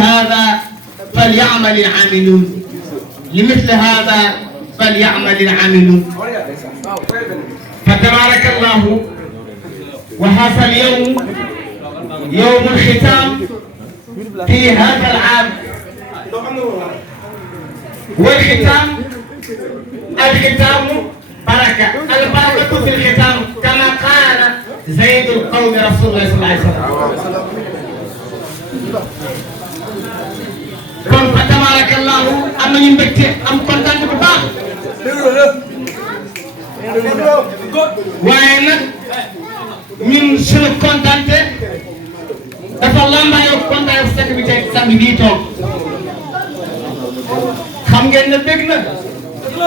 هذا فليعمل العاملون لمثل هذا فليعمل العاملون فتبارك الله. وهذا اليوم يوم الختام في هذا العام، والختام بركة، البركة في الختام كما قال زيد القوم رسول الله صلى الله عليه وسلم. kon fa tabarakallahu am nañu mbégte am kontaan bu baax waaye nag ñun suñu kontaante dafa lambaayoo kontaan sekk bi tey sang bii toog xam ngeen ne bég na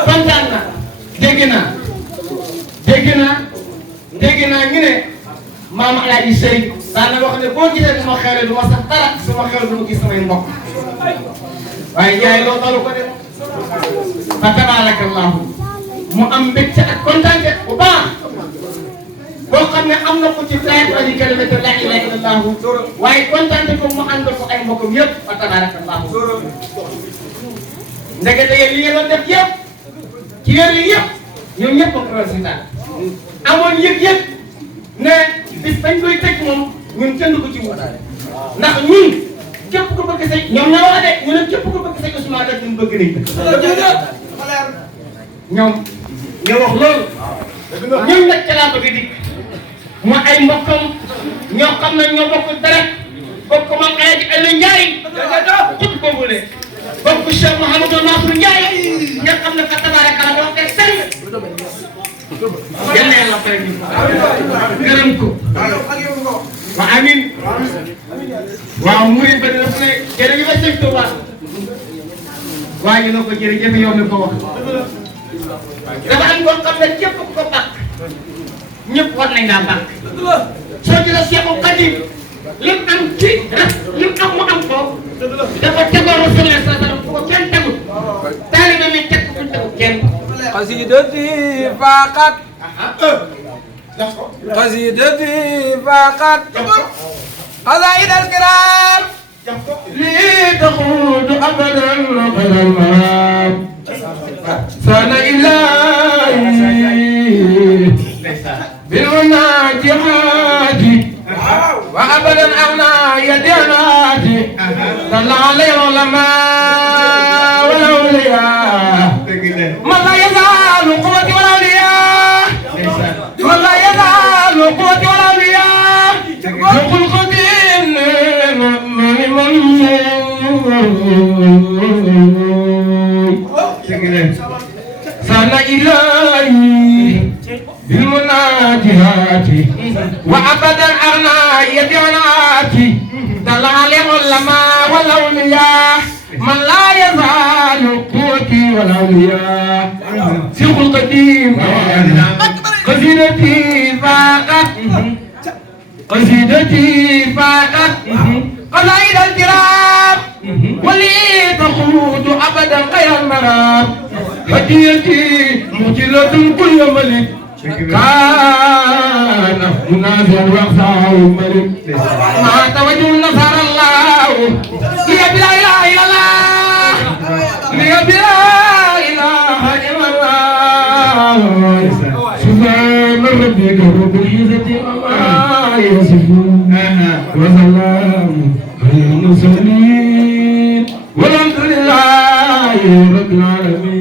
kontaan na dégg naa ñu ne maam Alaaji Serigne daan na wax ne boo gisee du ma xewle du ma sax dara su ma xewle du ma gis samay mbokk waaye Ndiaye loolu dalu ko de fa tabarakallahu mu am mbégte ak kontaante bu baax boo xam ne am na ko ci tayet aji kalimatu la ilaha illallah waaye kontaante ko mu ànd ko ay mbokkam yëpp fa tabarakallahu ndekete yéen li ngeen doon def yëpp ci weer yi yëpp ñoom ñëpp a ko doon seetaan amoon yëg-yëg ne bis bañ koy tëj moom ñun kenn du ko ci wut ndax ñun képp ku bëgg say ñoom ñoo wax de ñu ne képp ku bëgg say Ousmane rek ñun bëgg nañ ñoom ñoo wax loolu ñun nag ca laa bëgg a dikk mu ay mbokkam ñoo xam ne ñoo bokk dara bokk moom Alaaji Ibn Ndiaye xut boobule bokk Cheikh Mouhamadou Mansour Ndiaye nga xam ne fa tabarakallah boo koy sell yal na yàlla fay ñu gërëm ko wa amin waaw murid ba dina fu ne jërëjëf sëñ Touba waaye ñu ne ko jërëjëf yow mi ko wax dafa am koo xam ne képp ku ko bàq ñëpp war nañ laa bàq soo jëlee Cheikhul Khadim lim am ci lim am mu am ko dafa tegoo Rasulullah sallallahu alayhi wasallam fu ko kenn tegul taalibe mi teg ko tegul kenn قصيدتي فقط قصيدتي فقط قصائد الكرام لي تخوض ابدا غير المرام سنة إلهي بالمناجحات وابدا اغنى يديناتي صلى عليه العلماء والاولياء من لا يزال قوتي والاولياء من لا يزال قوتي والاولياء يقول قديم سنة إلهي بالمناجحات وأبدا أغنى يدعناتي دل عليه العلماء والأولياء من لا يزال قوتي والأولياء شيخ القديم قصيدتي فاقت قصيدتي فاقت قصائد الكرام ولي تخوض أبدا خير المرام هديتي مجلة كل ملك كان منازع ويخزع الملك ما توجه نصر الله هي بلا إله إلا الله هي بلا إله إلا الله سبحان ربك رب العزة عما يصفون وسلام على المرسلين والحمد لله رب العالمين.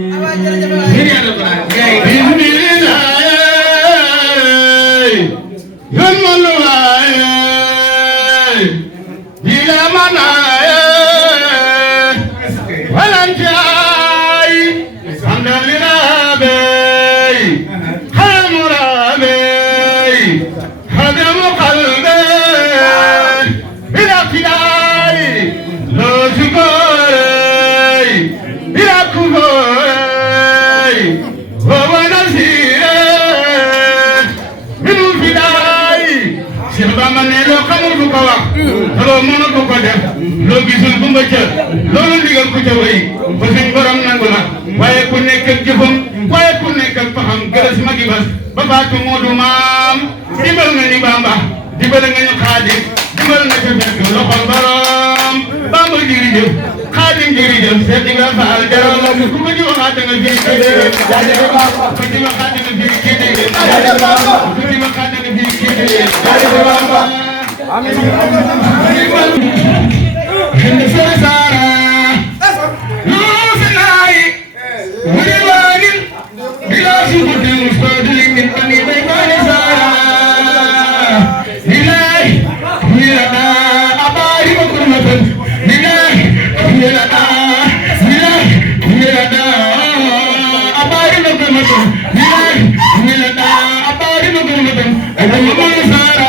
loo mënul ko def loo gisul bu nga ca loolu ndigal ku ca wéy ba suñ borom nangu na waaye ku nekk ak jëfam waaye ku nekk ak paxam gërës magi bas ba baatu Moodu maam dimbal nga ñu Bamba dimbal nga ñu Xaadim jërëjëf Seex Ibra Faal jaral la ku ma di waxaat nga fi kéde ku di waxaat nga fi kéde ku di waxaat nga fi kéde Hind Sara no sanai wani bila subuti mustadil min bani bayman Sara billahi milana abari wa kurmatan billahi milana abari wa kurmatan billahi milana abari wa kurmatan ayman Sara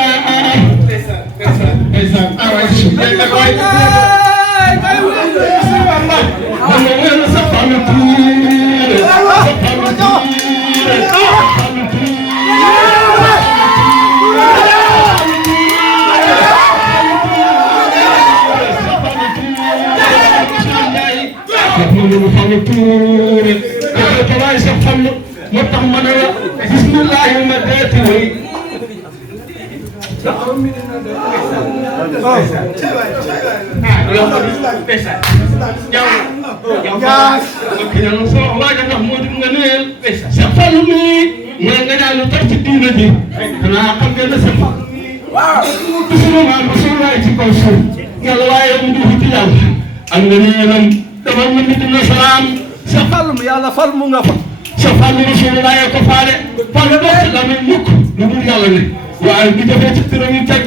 yàlla fal mu nga fa sa fallu Rasulullah ya ko faale fallu doot la mel mukk lu dul yàlla ne waaye bu defee ci turam yi teg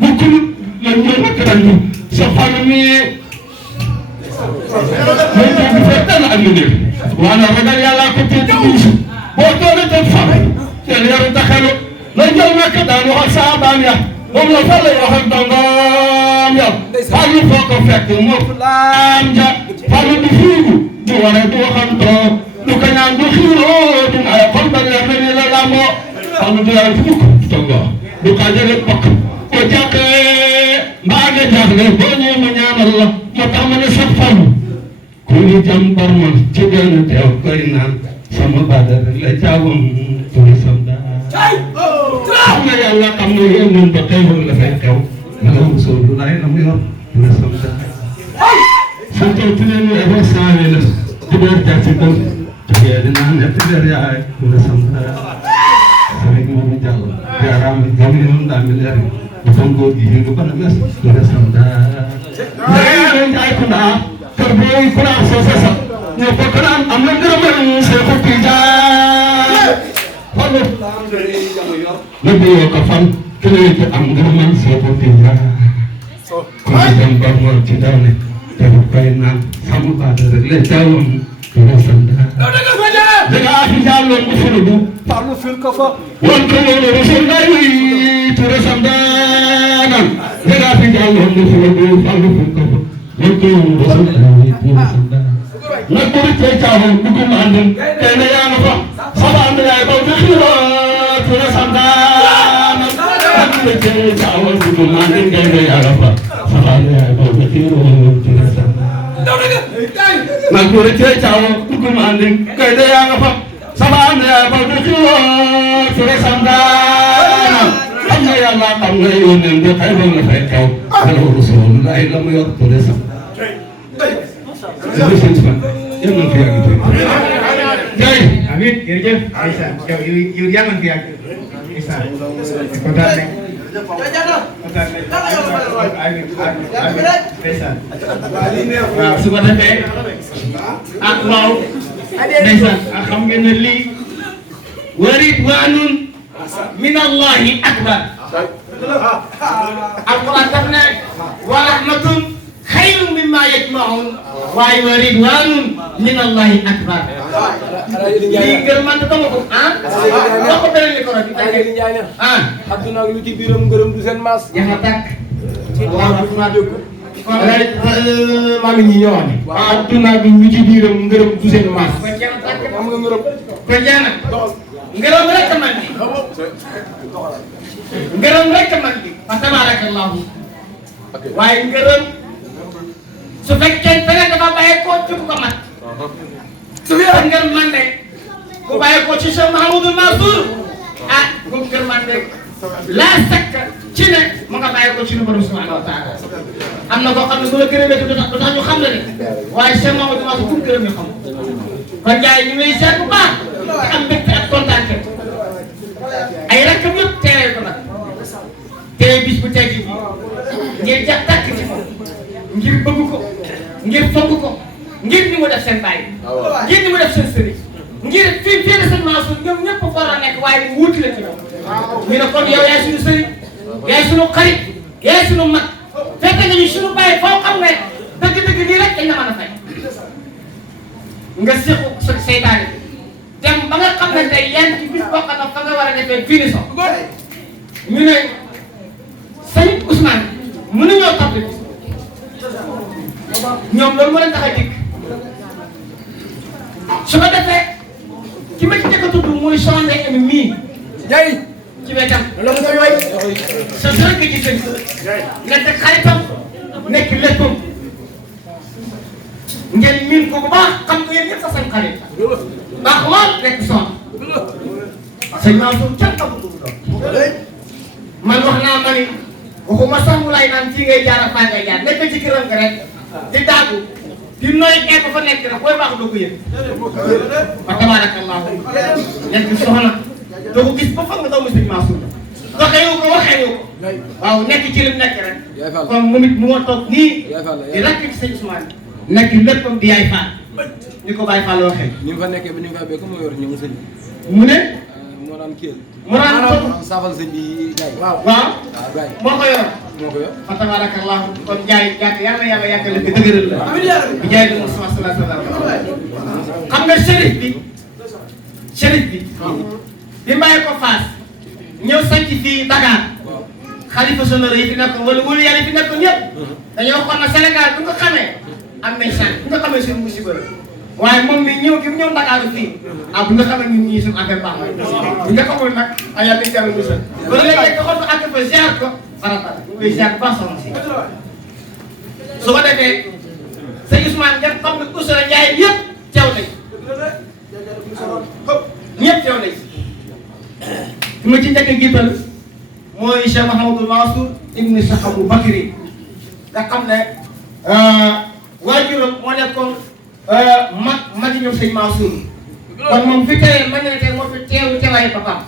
mukk lan ñëw nak dañu sa fallu mi mooy bu fekk la am ne wala ragal yàlla ko te diis boo doole te fam te yaru Dakaru la jël nak daan wax saabaam ya moom la fa lay wax ak dongam ya fallu foo ko fekk moo am ja fallu du fuugu du wara du waxantoo du kañaan du xiiroo du ay xol ba leer na la lamboo fallu du yàlla fukk tongo du xaajale bokk ko jàqee mbaa nga jaaxle boo ñëwee ma ñaanal la moo tax ma ne sax fallu ku ni jàmbar ma ci benn teew koy naan sama badar la caawam turi sam daa xam nga yàlla xam nga yéen ñun ba tey woon la fay xew ma nga musoo du laay la mu yor turi sam daa santo tunenu ebo sawe la tiber jasi ko tiber na ne tiber yaay turi sam daa avec moom jàll jaaraam jami moom daa mi leer bu tongo gi hindu bana mes turi sam daa jaay ko naa kër booy ku naa soo sasa ñoo ko kanam am na ngërëmal Seexu Tijaan fallu na biyoo ko fan këlee ci am ngërëmal Seexu Tijaan ku ci dem ba mool ci daw ne te bu koy naan sama baata rek lay taawam turi sam daa daga afi jàlloon bu fulu du parlu fil ko fa won ko loolu Rasul ngay wi turi sam daa nan daga afi jàlloon bu fulu du fallu fil ko fa won ko loolu Rasul ngay wi turi sam daa nag bari tey caaxaan dugg ma àndin tey na yaa nga fa sama ànd yaay baw di xiiroo turi sam daa nan nag bari tey caaxaan dugg ma àndin tey na yaa nga fa sama ànd yaay baw di xiiroo turi sam daa nag bari tey caaxaan dugg ma àndin tey na yaa nga fa sama ànd yaay baw di xiiroo turi sam daa nan xam nga yàlla xam nga yónneen bi xëy na fay xew alaw Rasulullah la mu yor turi sam Amin, jërëjëf Aïssa yow yàlla na fi yàgg Aïssa kontaan nañ kontaan nañ waaw su ko defee waaw ndeysaan xam ngeen ne lii wa ridwanun min Allahi akbar alquran daf ne wa rahmatun xayrun mimma yajmaun waaye wa ridwanun min Allahi akbar lii gërëmante dama ko doo ko beneen micro bi adduna ak lu ci biiram ngërëm du seen maas jaxa tàkk waaw maa ngi ñi ñëwaat ni adduna bi ñu ci biiram ngërëm du seen maas am nga ngërëm ko jaana ngërëm rek man bi ngërëm rek man bi fa tabarakallahu waaye ngërëm su fekkee ne dafa bàyyi ko ci ko mat su fekkee ngërëm man de ku bàyyi ko ci Cheikh Mouhamadou Mansour bu ngërëm man de laa sakk ci ne mu nga bàyyi ko ci nu borom subhanahu wa taala am na koo xam ne bu la gërëmee du tax ñu xam la ne waaye Cheikh Mamadou Mansour fu mu gërëm ñu xam kon Ndiaye ñu ngi lay seet bu baax te am mbégte ak kontaan ay rakkam yëpp teewee ko nag teewee bis bu teg bi ngir jax tàkk ci moom ngir bëgg ko ngir fonk ko ngir ni mu def seen bàyyi ngir ni mu def seen sëriñ ngir fii fii la sëñ Mansour ñoom ñëpp fa war a nekk waaye mu wuuti la ci ñoom ñu ne kon yow yaay suñu sëriñ yaay suñu xarit yaay suñu mag fekk nga ñu suñu bàyyi foo xam ne dëgg-dëgg nii rek dañ la mën a fay nga séqu sa seytaane dem ba nga xam ne tey yaa ngi ci bis boo xam ne fa nga war a defee finition ñu ne sëñ Ousmane mënuñoo table ñoom loolu moo leen tax a dikk su ko defee ki ma ci njëkk a tudd muy sonde emi mii Ndiaye ci wetam loolu nga yooy sa sërëgg ci sëñ nekk xaritam nekk léppam ngeen miin ko bu baax xam ko yéen ñëpp sa seen xarit baax lool nekk son sëñ Mansour kenn xamul ko doon man wax naa ma ni waxuma sax mu lay naan fii ngay jaar ak faa ngay jaar nekk ci këram nga rek di daagu di nooy kee ba fa nekk rek booy baax doo ko yëg wa tabarakallahu nekk soxna doo ko gis ba foog nga doomu sëñ Mansour waxee wu ko waaw nekk ci lim nekk rek kon moom it mu ma toog nii di rakk ci sëñ Ousmane nekk léppam di yaay Fall ni ko Baye Fall waxee ni mu fa nekkee ba ni mu fa beek moo yor ñoom sëñ bi mu ne moo daan kii mu daan saafal sëñ bi Ndiaye waaw Ndiaye moo ko yor fa tabarakallahu kon Ndiaye yàgg yàlla yàggal la fi dëgëral la bi jaay di Mustafa sallallahu alayhi wa sallam xam nga shérif bi bi bàyyi ko Fass ñëw sanc fii Dakar xalifa sonore yi fi nekkoon wala wóolu yàlla yi fi nekkoon ñëpp dañoo xool na Sénégal bu nga xamee am nañ chance bu nga xamee suñu musiba waaye moom mi ñëw gi mu ñëw Dakar fii bu nga xamee ñun ñii suñu affaire baax bu nga xamul nag ay yàlla dañ jàll musal kon léeg-léeg nga xool ko àgg fa ziar ko farata ñu koy ziar bu baax soxna si su ko defee sëñ Ousmane ngeen xam ne Ousseynou Ndiaye yëpp teew nañ ñëpp teew nañ ki ma ci njëkk a jiital mooy Cheikh Mouhamadou Mansour Ibn Cheikh Abou Bakri nga xam ne waajuram moo nekkoon magi ñoom sëñ Mansour kon moom fi tey ma ne tey moo fi teewu teewaayu papaam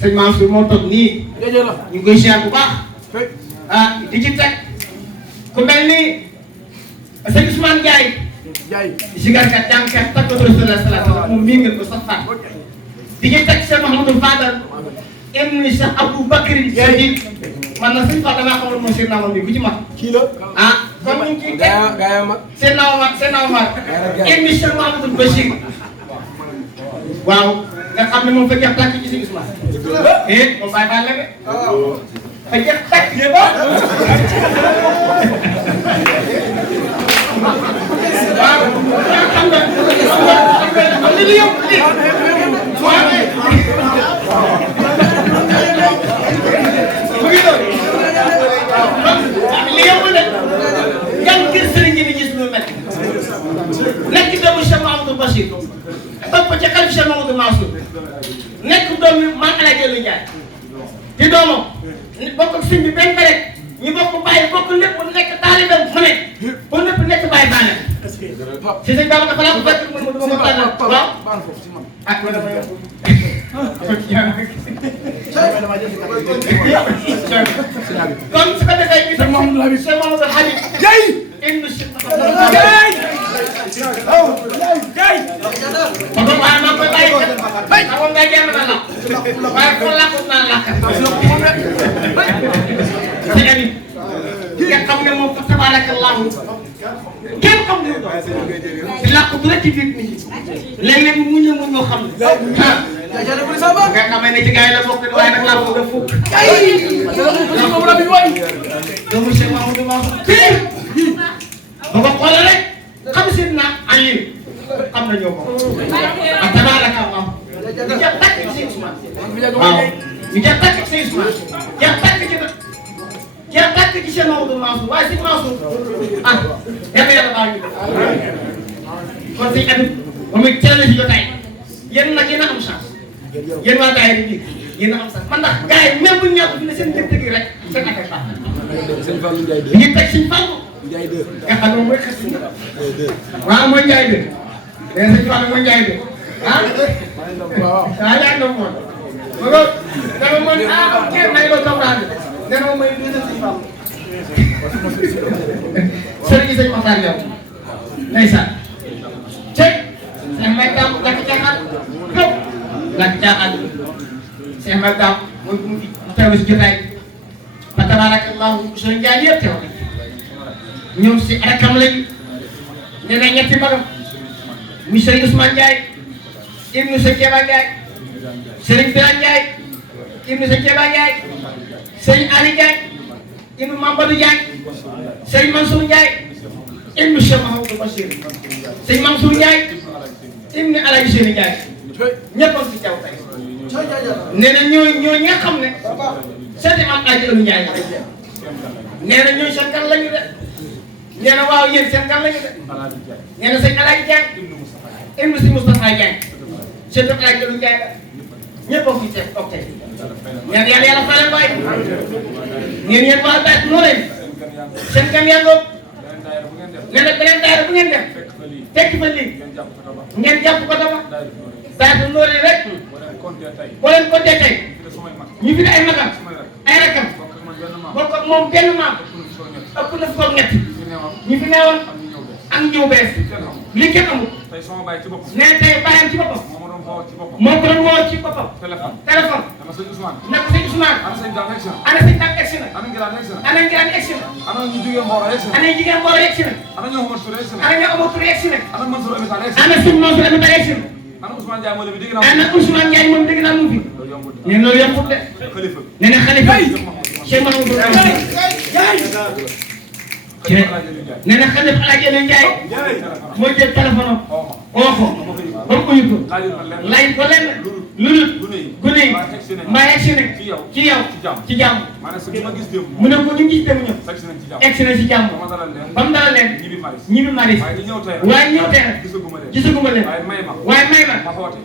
sëñ Mansour moo toog nii ñu ngi koy ziar bu baax di ci teg ku mel ni sëñ Ousmane Ndiaye sigarkat jàngkat takkatu Rasulullah sallallahu alayhi wa sallam moom mii ngeen ko sax faat di ci teg Cheikh Mouhamadou Fadal Ibn Cheikh Abou Bakri Sadiq man nag suñu Fadal maa xamoon moom seen naamam bi bu ci mag kii la kon ñu ngi ciy teg gaa mag seen naamam Ibn Cheikh Mouhamadou Bachir waaw nga xam ne moom fa jeex tàkk ci si Ousmane moom bàyyi baal la de fa jeex tàkk waaw xam nga li ñu yóbbu lii waaw mu ngi doon li yóbbu nag yan kër sëriñ ñi ni gis lu mel nekk doomu Cheikh Mamadou Bachir topp ca xalif Cheikh Mamadou Mansour nekk doomu man El Hadj Ndiaye di doomam bokk ak sëñ bi benn rek ñu bokk bàyyi bokk lépp mu nekk taalibe mu nekk ba lépp nekk bàyyi baane si sëñ Baba dafa laa ko fekk mu ma ko tànnal waaw ak wala ma yóbbu kon su ko defee ñu Cheikh Mamadou Habib Ndiaye Ibn Papa waaye maa koy bàyyi kat xamoon nga génn na la waaye ko làkkut naa làkk sëñ Habib nga xam ne moom fa tabarakallahu kenn xam ne di làkkut rek ci biir nit ñi léeg-léeg mu muñ mu ñoo xam nga xamee ne ci gars yi la bokk waaye nag laa bëgg a fukk doomu Cheikh Mamadou Mansour pire ba ko xoolee rek xam si na ayin xam na ñoo ko ak tabarakallah ñu jàpp tàkk ci sëñ Ousmane waaw ñu jàpp tàkk ci sëñ Ousmane jàpp tàkk ci jàpp tàkk ci Cheikh Mamadou Mansour waaye sëñ Mansour yàlla baal ñu kon sëñ Habib moom it teel na ci jotaay yéen nag yéen a am chance yéen waa daayira bi yéen a am sax man ndax gars yi même bu ñu ñàkk fi ne seen dëgg rek seen affaire baax na. sëñ Fallou Ndiaye ñu teg suñu Fallou. Ndiaye 2. nga xam ne mooy xas si waaw mooy Ndiaye 2. mais sëñ Fallou mooy Ndiaye 2 ah. waaw yaa ngi doon moom. ma ko dama mën ah ok nañ ko comprendre nee na ma may dundal sëñ Fallou. sëriñ sëñ Maxtaar yow. ndeysaan. cëg. sëñ may tam lakk caaxaan. képp lakk caaxaan. sëñ may tam mooy mu teew si jotaay. fa tabarakallahu sëñ Ndiaye yëpp teew nañ. ñoom si rakam lañu. nee na ñetti magam. muy Serigne Ousmane Ndiaye. Ibnou Sëñ Keba Ndiaye. Serigne Birane Ndiaye. Ibnou Sëñ Keba Ndiaye. Serigne Ali Ndiaye. Ibnou Mamadou Ndiaye. Serigne Mansour Ndiaye. Ibnou Cheikh Mahamadou Bachir. Serigne Mansour Ndiaye. Ibnou Alaji Seyni Ndiaye. ñëpp a si teew tey. nee na ñoo ñi nga xam ne. seeti am aji Ibnou Ndiaye. nee na ñooy seen kan lañu de. nee na waaw yéen seen kan lañu de. nee na sëñ Alaji Ndiaye. Ibnou si Moustapha Ndiaye. seen dëkk Alaji Ibnou Ndiaye la. ñëpp a fi teew toog tey. nee na yàlla fayal waay. ngeen yéen waa Dakar Norayni. seen kan yaa ngoog. nee na beneen daayira bu ngeen def. fekk fa lii. ngeen jàpp ko dama. Dakar Norayni rek. boo leen compté tey. ñu fi ne ay magam. ay rakam. bokk ak moom benn maam. ëpp na fukk ak ñett. ñu fi newoon. ak ñëw bees. li kenn amul. nee tey bàyyam ci boppam. moo ko doon woo ci boppam. téléphone. ne ko sëñ Ousmane. ana sëñ Dame egsi na. ana Ngiraan egsi na. ana jigéen Mboro egsi na. ana ñoo Amadou Touré egsi na. ana sëñ Mansour Ndiaye egsi na. ana Ousmane Ndiaye moom dégg naa mu fi. nee na loolu yombut de. nee na xalifa Cheikh Mahamadou nee na xalifa Alaaji Ibnu Ndiaye moo jël téléphone am oo ko ba mu uyu ko lay ko lenn lu dul gune yi mbaa egg si ne ci yow ci jàmm mu ne ko ñu gis dem ñëw egg si ne ci jàmm ba mu dalal leen ñibbi maris waaye ñëw tey nag gisaguma leen waaye may ma xoote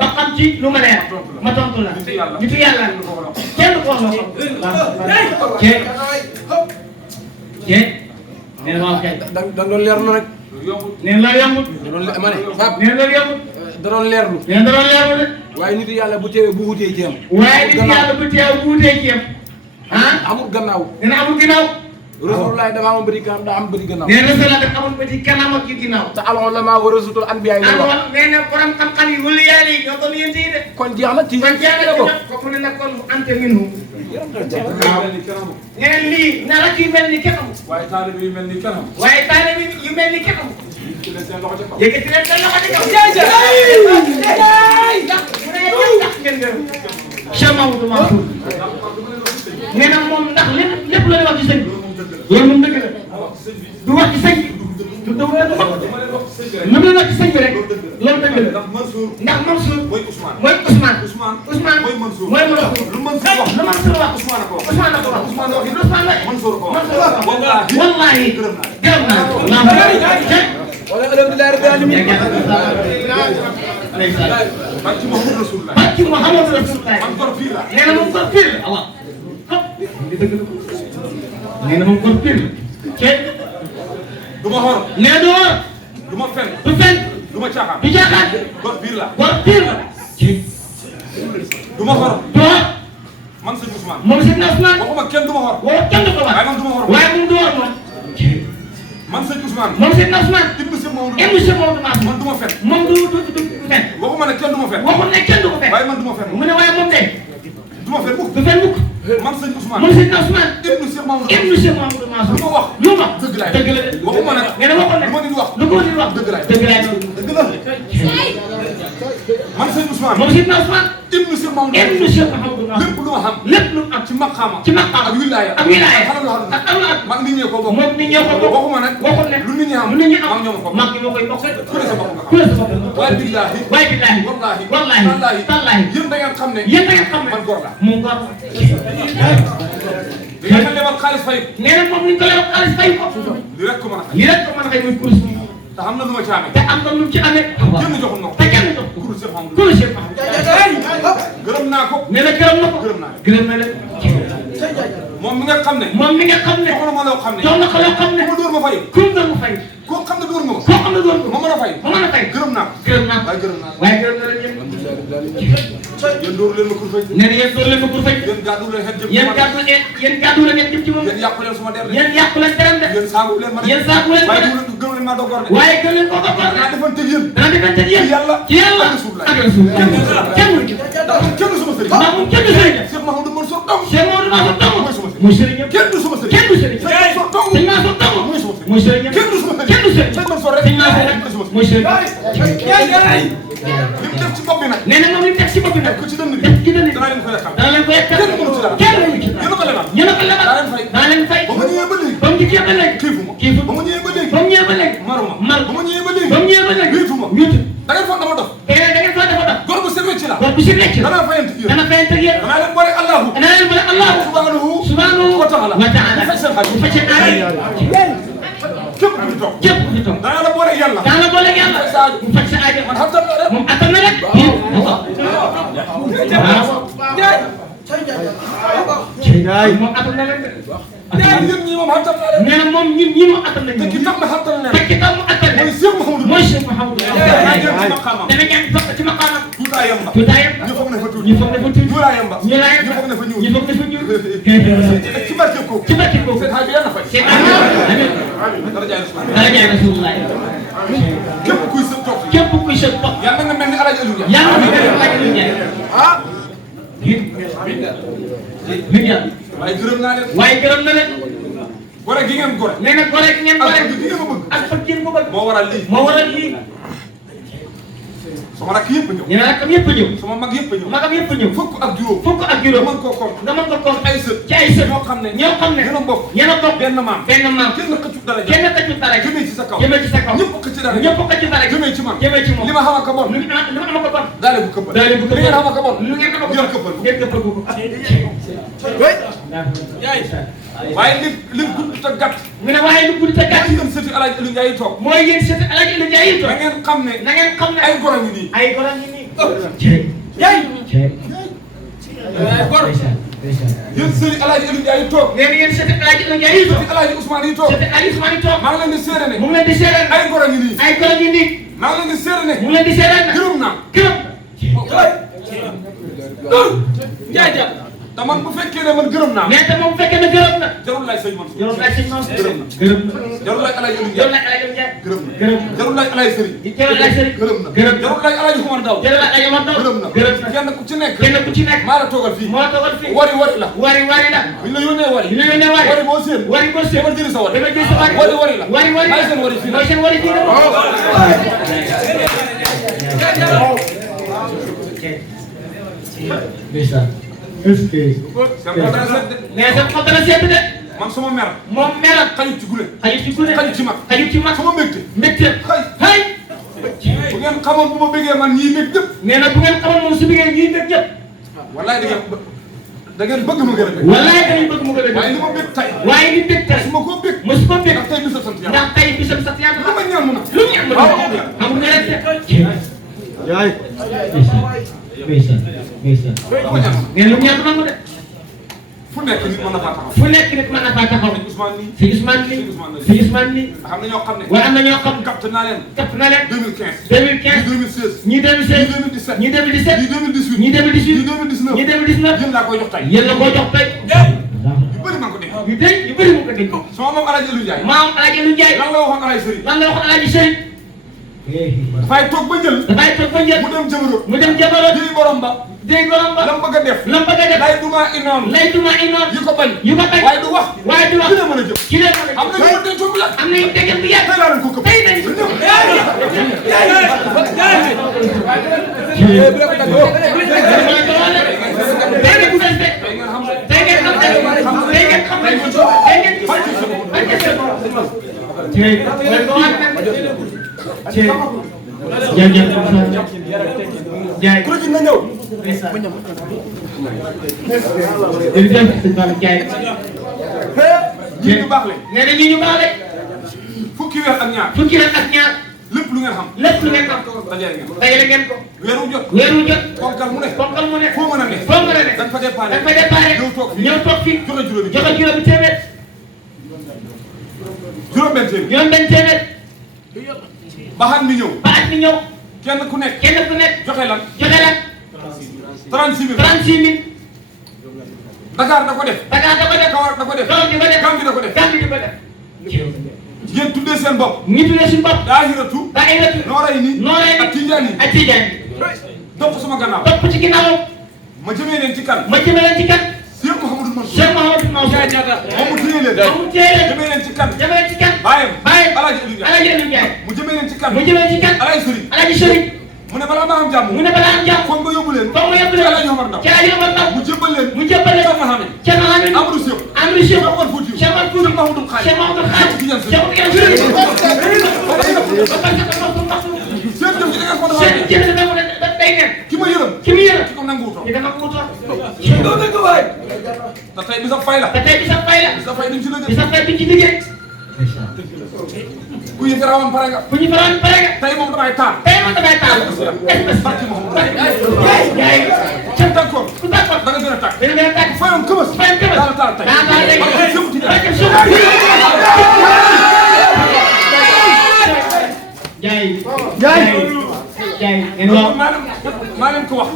ba xam ci lu ma leer ma tontu la nitu yàlla kenn ko wax nee na waaw kay. da doon leerlu rek. nee na loolu yombut. ma ne nee na loolu yombut. da doon leerlu. nee na da doon leerlu de. waaye nit yàlla bu teewee bu wutee ci am. waaye nit yàlla bu teewee bu wutee ci am. ah amul gannaaw. nee na amul ginnaaw. Rasulullah dafa am bëri kanam daa am bëri gannaaw. nee na Rasulullah dafa amul bëri kanam ak ginnaaw. te al-ulamaa warasatul anbiyaa yi la wax. nee na borom xam-xam yi wala yàlla yi ñoo doon yéen de. kon jeex na ci kon jeex na ci nag kooku ne nag kon ante minhu. waaw nee na lii na la kii mel ni kenn amul. waaye taalibe yu mel ni kenn amul. waaye taalibe yu mel ni kenn amul. yëkkati leen seen loxo ca kaw. yëkkati leen seen loxo ca kaw. Cheikh Mahamadou Mansour nee na moom ndax lépp la wax ci sëñ bi loolu moom dëgg la du wax ci sëñ bi du dëgg la lu mu wax ci sëñ bi rek loolu dëgg la ndax Mansour mooy Ousmane mooy Mansour lu Mansour wax Ousmane ko wax wallahi gërëm naa wala alhamdulilah rabbil alamin barki Mouhamadou Rasulullah. barki Mouhamadou Rasulullah. man góor pire la. nee na moom góor pire la waaw. nee na moom góor pire la. du ma xor. nee du wor. du ma fen. du fen. du ma caaxaan. du caaxaan. góor pire la. góor pire la. du ma xor. du wor. man sëñ Ousmane. moom sëñ Ousmane. waxuma kenn du ma xor. woo kenn du ko wax. waaye man du ma xor. waaye moom du wor moom. man sëñ Ousmane. moom sëñ Ousmane. Ibnou man du ma fen. moom du fen. waxuma ne kenn du ma fen. waxul ne kenn du ko fen. waaye man du ma fen. mu ne waaye moom de. du ma fen mukk. du fen mukk. man sëñ Ousmane. moom sëñ Ousmane. Ibnou Cheikh Mahamadou Mansour. lu ma wax. lu ma dëgg laay dëgg la de. waxuma ne. nga ne waxoon ne lu ma nit wax. lu ko nit wax dëgg laay dëgg laay. dëgg la. man sëñ Ousmane. moom sëñ Ousmane. Ibnou Cheikh Mahamadou. Ibnou Cheikh Mahamadou Mansour. lépp lu ma xam. lépp lu am ci maqaama. ci maqaama ak wilaaya. ak wilaaya ak ak Allah. mag nit ñee ko bokk. moom nit ñoo ko bokk. waxuma nag. waxul ne lu nit ñi am. lu nit ñi am mag ñoo ma ko bokk. mag ñi moo koy bokk. ku ne sa bopp nga ku xam. ne sa bopp. waaye billaahi. waaye billaahi. wallaahi. wallaahi. tallaahi. yéen da ngeen xam ne. yéen da ngeen xam ne man góor la. moom góor la. li ngeen ma lebal xaalis fay. nee na moom ni ñu ko lebal xaalis fay ko. li rek ko mën a fay. li rek ko mën a fay muy kurus. te xam na lu ma ci amee. te am na lu ci amee. kenn joxul na ko. te kenn joxul ko kuru Cheikh Mamadou kuru Cheikh Mamadou gërëm naa ko nee na gërëm na ko gërëm na leen moom mi nga xam ne jox na ma loo xam ne jox na ko loo xam ne ku ma dóor ma fay ku mu dóor ma fay koo xam ne dóor nga ma koo xam ne dóor nga ma mën a fay ma mën a fay gërëm naa ko gërëm naa ko waaye gërëm na leen yéen dóor leen ma kur fay nee na yéen dóor leen ma kur fay yéen gàddu leen xet jëm yéen gàddu leen jëm ci moom yéen yàqu leen suma der de yéen yàqu leen teram de yéen saagu leen ma de yéen saagu leen ma de gëm leen ma dogor de waaye gëm leen ko ko danaa defante yéen dana defante yéen ci yàlla ak Rasul kenn mu kenn du sama sëriñ maa moom kenn du sëriñ Cheikh Mamadou Mansour dong Cheikh Mamadou Mansour dong mooy sama sëriñ mooy sëriñ kenn du sama sëriñ kenn du sëriñ Cheikh Mansour dong sëriñ Mansour dong mooy sama sëriñ mooy sëriñ kenn du sama sëriñ kenn du sëriñ Cheikh Mansour rek sëriñ Mansour rek mooy sëriñ li mu def ci bopp bi nag nee na moom li mu def ci bopp bi nag ko ci dënn bi def ci dënn bi danaa leen ko yàqal dana leen ko yàqal kenn mënu ci dara kenn mënu ci dara yéen a ko lebal yéen a ko lebal daa leen fay daa leen fay ba ma ñëwee ba léegi ba mu dikkee ba léegi kiifu ma kiifu ba ma ñëwee ba léegi ba mu ñëwee ba léegi maruma mar ba ma ñëwee ba léegi ba mu ñëwee ba léegi wiitu ma wiitu da ngeen foog dama dof da ngeen fa dafa dox góor bu set wecc la góor bu si nekk danaa fayante yéen dana fayante ak yéen danaa leen boole allahu danaa leen boole allahu subhanahu wa taala wa taala bu fekkee aay képp ku fi toog képp ku fi toog danaa la boole yàlla dana la boole yàlla mu faj sa aajo man xam naa rek moom attan na rek moom attan na rek yéen ñii moom xam naa rek nee na moom ñun ñii moom attan nañu te ki tax na xam naa te leen ki tax mu attan mooy Cheikh Mouhamadou mooy Cheikh Mouhamadou danaa jëm ci maqaamam dana ñaan topp ci maqaamam tuutaayam ba tuutaayam ñu foog ne fa tuuti ñu foog ne fa tuuti ñuulaayam ba ñu laayam ñu foog ne fa ñuul ñu foog ne fa ñuul ci barke kooku ci barke kooku seen xaaj bi yàlla fay seen amiin dara jaay Rasul dara jaay Rasulullah képp kuy sa toog képp kuy sa topp yàlla nga mel ni Alaaji Aliou Ndiaye yàlla mi def laaj lu ñëw waaye gërëm naa leen waaye gërëm na leen gore gi ngeen gore nee na gore gi ngeen gore ak gi ngeen ma bëgg ak fa ngeen ko bëgg moo waral lii moo waral lii sama rakk yëpp a ñëw ñu ne rakkam yëpp a ñëw sama mag yëpp a ñëw magam yëpp a ñëw fukk ak juróom fukk ak juróom nga mën koo koom nga mën ko koom ay sët ci ay sët ñoo xam ne ñoo xam ne yéen a bokk yéen a bokk benn maam benn maam kenn xëccu dara kenn tëju dara jëmee ci sa kaw jëmee ci sa kaw ñëpp xëcc dara ñëpp ko ci dara jëmee ci man jëmee ci moom li ma xam ak bon lu ma ama ko bon daale bu këppal daale bu li ngeen xam ak bon lu ngeen ama ko ngeen këppal ngeen këppal ko waaye li gudd te gàtt mu ne waaye lu gudd te gàtt mooy yéen sëti Alaaji Aliou Ndiaye yi toog mooy yéen sëti Alaaji Aliou Ndiaye yi toog na ngeen xam ne na ngeen xam ne ay goro ngi nii ay goro ngi nii yéen sëti Alaaji Aliou Ndiaye yi toog nee na yéen sëti Alaaji Aliou Ndiaye yi toog sëti Alaaji Ousmane yi toog sëti Alaaji Ousmane yi toog maa ngi leen di seere ne mu ngi leen di seeral ay goro ngi nii ay goro ngi nii maa ngi leen di seere ne mu ngi leen di seeral na gërëm naa gërëm te man bu fekkee ne man gërëm naa mais te moom bu fekkee ne gërëm na jarul laay sëñ Mansour jarul laay sëñ Mansour gërëm na gërëm na jarul laay Alaaji Aliou jarul Ndiaye laay Alaaji Ndiaye gërëm na gërëm jarul laay Alaaji Sëriñ jarul laay sëriñ gërëm na gërëm jarul laay Alaaji Oumar Ndaw jarul laay Alaaji Ndaw gërëm na gërëm na kenn ku ci nekk kenn ku ci nekk maa la toogal fii moo toogal fii wari la wari la bu ñu la yónnee wari ñu la yónnee wari wari boo seen wari boo seen dama jëli sa wari dama jëli sa wari wari la wari maay seen wari fii mooy seen wari fii ndeysaan est-ce que mais sa xol dana sedd de man sama mer moom meram xajut ci gune xajut ci gune xajut ci mag xajut ci mag sama mbégte mbégte xëy bu ngeen xamoon bu ma bëggee man ñii mbég ñëpp nee na bu ngeen xamoon moom su bëggee ñii mbég ñëpp wallaay da ngeen bëgg ma gën a bég wallaay dañuy bëgg mu gën a bég waaye li ma bég tey waaye li bég tey su ma koo bég mosu ko bég ndax tey bisab sant yàlla ndax tey bisam sant yàlla lu ma ñaan mu na lu ñu am amul nga rek yaay ndeysaan ndeysaan mais lu ñaan nangu de fu nekk nit mën na faa taxaw fu nekk nit mën na faa taxaw si Ousmane nii si Ousmane nii xam na ñoo xam ne waaye am na ñoo xam capte naa leen topp na leen 2015 2015 2016 ñii 2016 ñii 2017 ñii 2018 ñii 2018 ñii 2019 yéen laa koy jox tey yéen la koy jox tey yu bëri maa ko dégg yu bëri yu bëri mu ko dégg sama moom Alaaji Aliou Ndiaye maam Alaaji Aliou Ndiaye lan la waxoon Alaaji Sëriñ lan la waxoon Alaaji Sëriñ dafay toog ba jël dafay toog ba jël mu dem jëmaro mu dem jabaro di borom ba dégg borom ba lam bëgg a def lam bëgg a def lay duma inoon lay duma inoon yu ko bañ yu ko bañ waaye du wax waaye du wax ki ne mën a jëm ki ne mën a am na ñu mën denc bu yàgg am nañu dégg bu yàgg tey laa leen ko këpp tey nañu Ndiaye ku la gis na ñëw ñii ñu baax le nee na ñi ñu baax le fukki weer ak ñaar fukki weer ak ñaar lépp lu ngeen xam. lépp lu ngeen xam. dajale ngeen ko. weeru jot. ponkal mu ne. foo mën a ne. dañ fa déparé. ñëw toog fii. joxe juróomi téeméer. juróom benn téeméer. ba at mi ñëw. kenn ku nekk. joxe lan. 36 000. Dakar da ko def. Kawar da ko def. Gambie da ko def. ngeen tuddee seen bopp. Dahiratu. Norayni. ak Tidiane. topp sama gannaaw. ma jëmee leen ci kan. Cheikh Mouhamadou Mansour. moom mu téye leen. jëmee leen ci kan. baayam. Alaaji Ibnu Ndiaye. mu jëmee leen ci kan. Alaaji Serigne. mu ne balaa maa am jàmm. foog nga yóbbu leen. ci Alaaji Omar Ndaw. mu jébbal leen. Amadou Cheikh. Omar Fouti. Cheikh Mahamadou Khali. ki ma yërëm. ki ko nanguwutoo. te tey bisa fay la. bisa fay duñ ci liggéey. ku ñu farawoon pare nga. tey moom damay taal. barki moom. d'accord. da nga gën a tàkk. fayoon këbës. daal taal tey. Ndiaye. maa leen ko wax.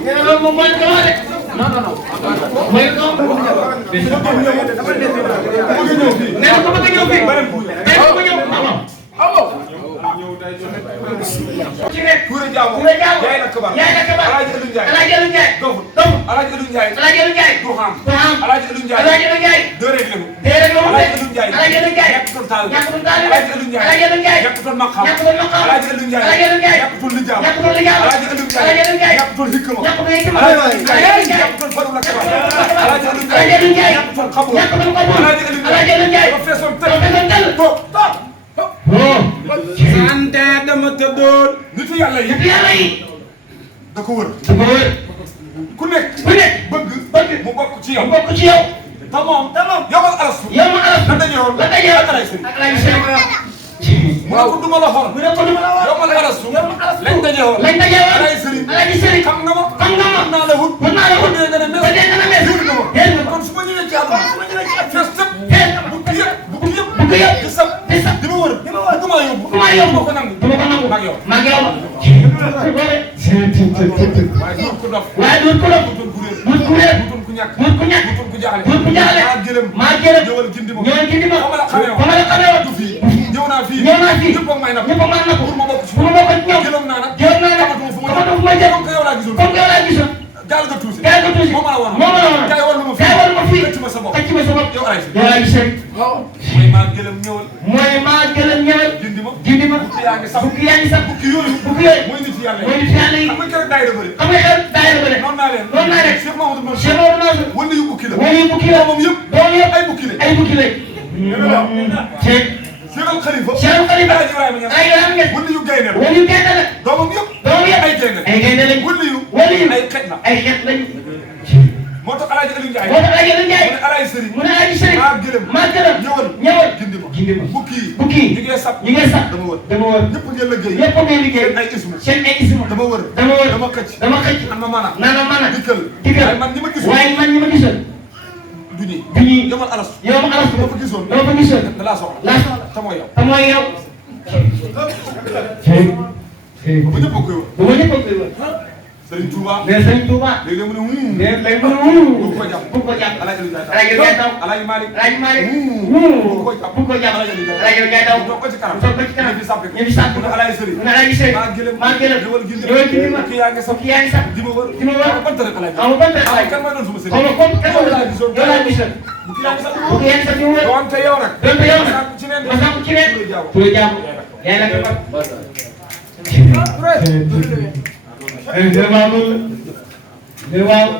Touré Diaw yaay na kabar Alaaji Ibnu Ndiaye dofut Alaaji Ibnu Ndiaye du xam Alaaji Ibnu Ndiaye dërëg lemu Alaaji Ibnu Ndiaye yàqutul taal Alaaji Ibnu Ndiaye yàqutul maqam Alaaji Ibnu Ndiaye yàqutul lijaam Alaaji Ibnu Ndiaye yàqutul hikma Alaaji Ibnu Ndiaye yàqutul farula kabar Alaaji Ibnu Ndiaye yàqutul xabur Alaaji Ibnu Ndiaye ba feesoon tel toog sante dama tëddoon. nitu yàlla yi. da ko wër. ku nekk. bëgg mu bokk ci yow. te moom yomal alastu. la dajewoon ak Alaaji Serigne. mu ne ko duma la xool. yomal alastu. lañ dajewoon. Alaaji Serigne. xam nga ma. xam naa la wut. nga ne mes. kon su ma ñëwee ci àdduna. fees tëb. bukki yëpp. di ma wër. du ma yóbbu. ko nangu. mag yow. waaye duur ku dof. duur ku réer. duur ku ñàkk. duur ku jaaxle. maa gëlëm. ñëwal gindi ma. xamal a xamee woon. du fii. ñëw naa fii. ñëpp a may napp. pour ma bokk ci ñoom. gëlëm naa nag. xamatuma fu ma jëm. comme que yow laa gisul. gaal nga tuuti. moo mën a waroon. kay war na ma fii. xëcc ma sa bopp. yow Alaaji Serigne. mooy maa gëlëm ñëwal. gindi ma. bukki yaa ngi sax. bukki yooyu. mooy nit yàlla yi. xam nga keroog daayira bëre. noonu naa leen. Cheikh Mahamadou Mansour. wala yu bukki la. moom yëpp ay bukki lañ. Cheikh Al Khalifa. Alaaji Ibrahima wala yu gaynde la. doomam yëpp. ay gaynde lañ. wala yu ay xeet lañ. moo tax Alaaji Ibnu Ndiaye. mu ne Alaaji Serigne. maa gërëm. ñëwal. gindi ma. bukki yi. ñu ngi sap. dama wër. ñëpp ngeen liggéey. seen ay ismu. dama wër. dama xëcc. nana mana. dikkal. waaye man ñi ma gisoon. du ñuy. yomal alastu. dama fa gisoon. da laa soxla. te mooy yow. ba ñëpp a koy wër. Serigne Touba. léeg-léeg mu ne bu ko jàpp. Alaaji Malick. bu ko jàpp. Alaaji daw. toog ko ci kanam. ñu fi sàpp. mu ne Alaaji Serigne. maa gëlëm. ñëwal gindi ma. kii yaa ngi sax. di ma wër. ban tërëk Alaaji. kan mooy doon suma Serigne. yow laa gisoon. bu kii yaa ngi sax di ma wër. doonte yow nag. ma sàmm ci neen. Touré Diaw. yaay la ko waaw.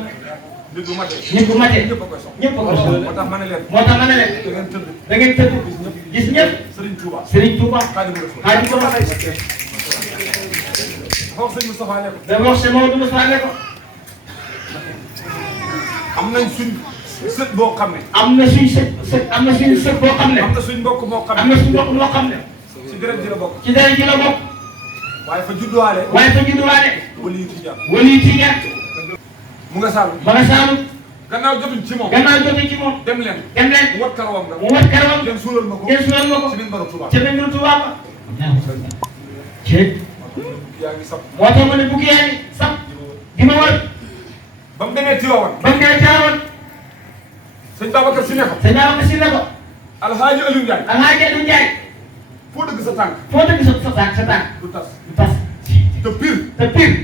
nit bu matee ñëpp a ko soxla. moo tax ma ne leen. da ngeen tëdd. gis ñëpp. Serigne Touba. Xaadimu Rasuul. dafa wax sëñ Moustapha ne ko. dafa wax sëñ Maodo Moustapha ne ko. am nañ suñ sët boo xam ne. am na suñ sët boo xam ne. am na suñ mbokk moo xam ne. ci deret ji la bokk. waaye fa judduwaale. waaye fa judduwaale. wali Tijaan. wali Tijaan. mu nga Saalum. ma nga Saalum. gannaaw jotuñ ci moom. gannaaw jotuñ ci moom. dem leen. dem leen. mu wat karawam nga. mu wat karawam. ngeen suulal ma ko. ngeen suulal ma ko. ci biir mbaru Tuubaa. ci biir mbaru Tuubaa ba. yaa ngi sab. moo tax ma ne bukki yaa ngi sab. di ma war. ba mu demee Tiwaawan. ba mu demee Tiwaawan. sëñ Babacar si ne ko. sëñ Babacar si ne ko. Alhaaji Aliou Ndiaye. Alhaaji Aliou Ndiaye. foo dëgg sa tànk. foo dëgg sa tànk. du tas. du tas. te pire. te pire.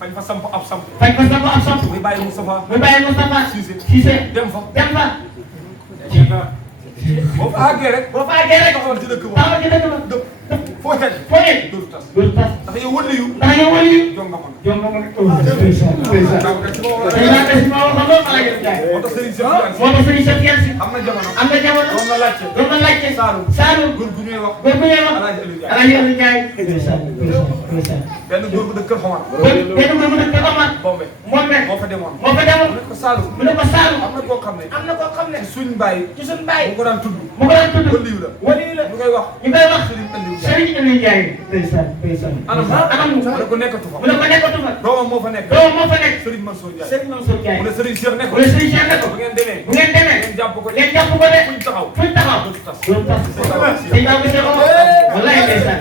fañ fa samp ab samp. fañ fa samp ab samp. muy bàyyi Moustapha. muy bàyyi Moustapha. Cissé. dem fa. boo fa àggee rek. boo fa àggee rek. taxawal ci dëkk ba. taxawal ci dëkk ba. dëpp foo xeet. foo xeet. dootu tas. dootu tas. ndax yow wëli yu. ndax yow wëli yu. jonga ma nga. jonga ma nga. moo tax Serigne Cheikh Yansi. am na jamono. am na jamono. doon na laajte. doon na laajte. Saalum. góor gu ñuy wax. góor gu ñuy wax. Alhaaji Aliou Ndiaye. benn góor bu dëkk Kër Xomar. benn góor bu dëkk Kër Xomar. Bombe. moo fa demoon. moo fa demoon. mu ne ko Saalum. mu ne ko Saalum. am na koo xam ne. am na koo xam ne. ci suñ baay. ci suñ baay. mu ko daan tudd. mu ko daan tudd. wëli yu la. wëli yu la. ñu koy wax. ñu koy wax. Serigne Aliou Ndiaye. Serigne Aliou Ndiaye. anam mu ne ko nekkatu fa. ne ko nekkatu fa. doomam moo fa nekk. doomam moo fa nekk. Serigne Mansour Ndiaye. Serigne Mansour Ndiaye. mu ne Serigne Cheikh ne ko. mu ne Serigne Cheikh ne ko. bu ngeen demee. bu ngeen demee. ngeen jàpp ko de. ngeen jàpp ko de. fuñ taxaw. fuñ taxaw. dootu tas. dootu tas. sëñ Ba monsieur Ba. wallaahi ndeysaan.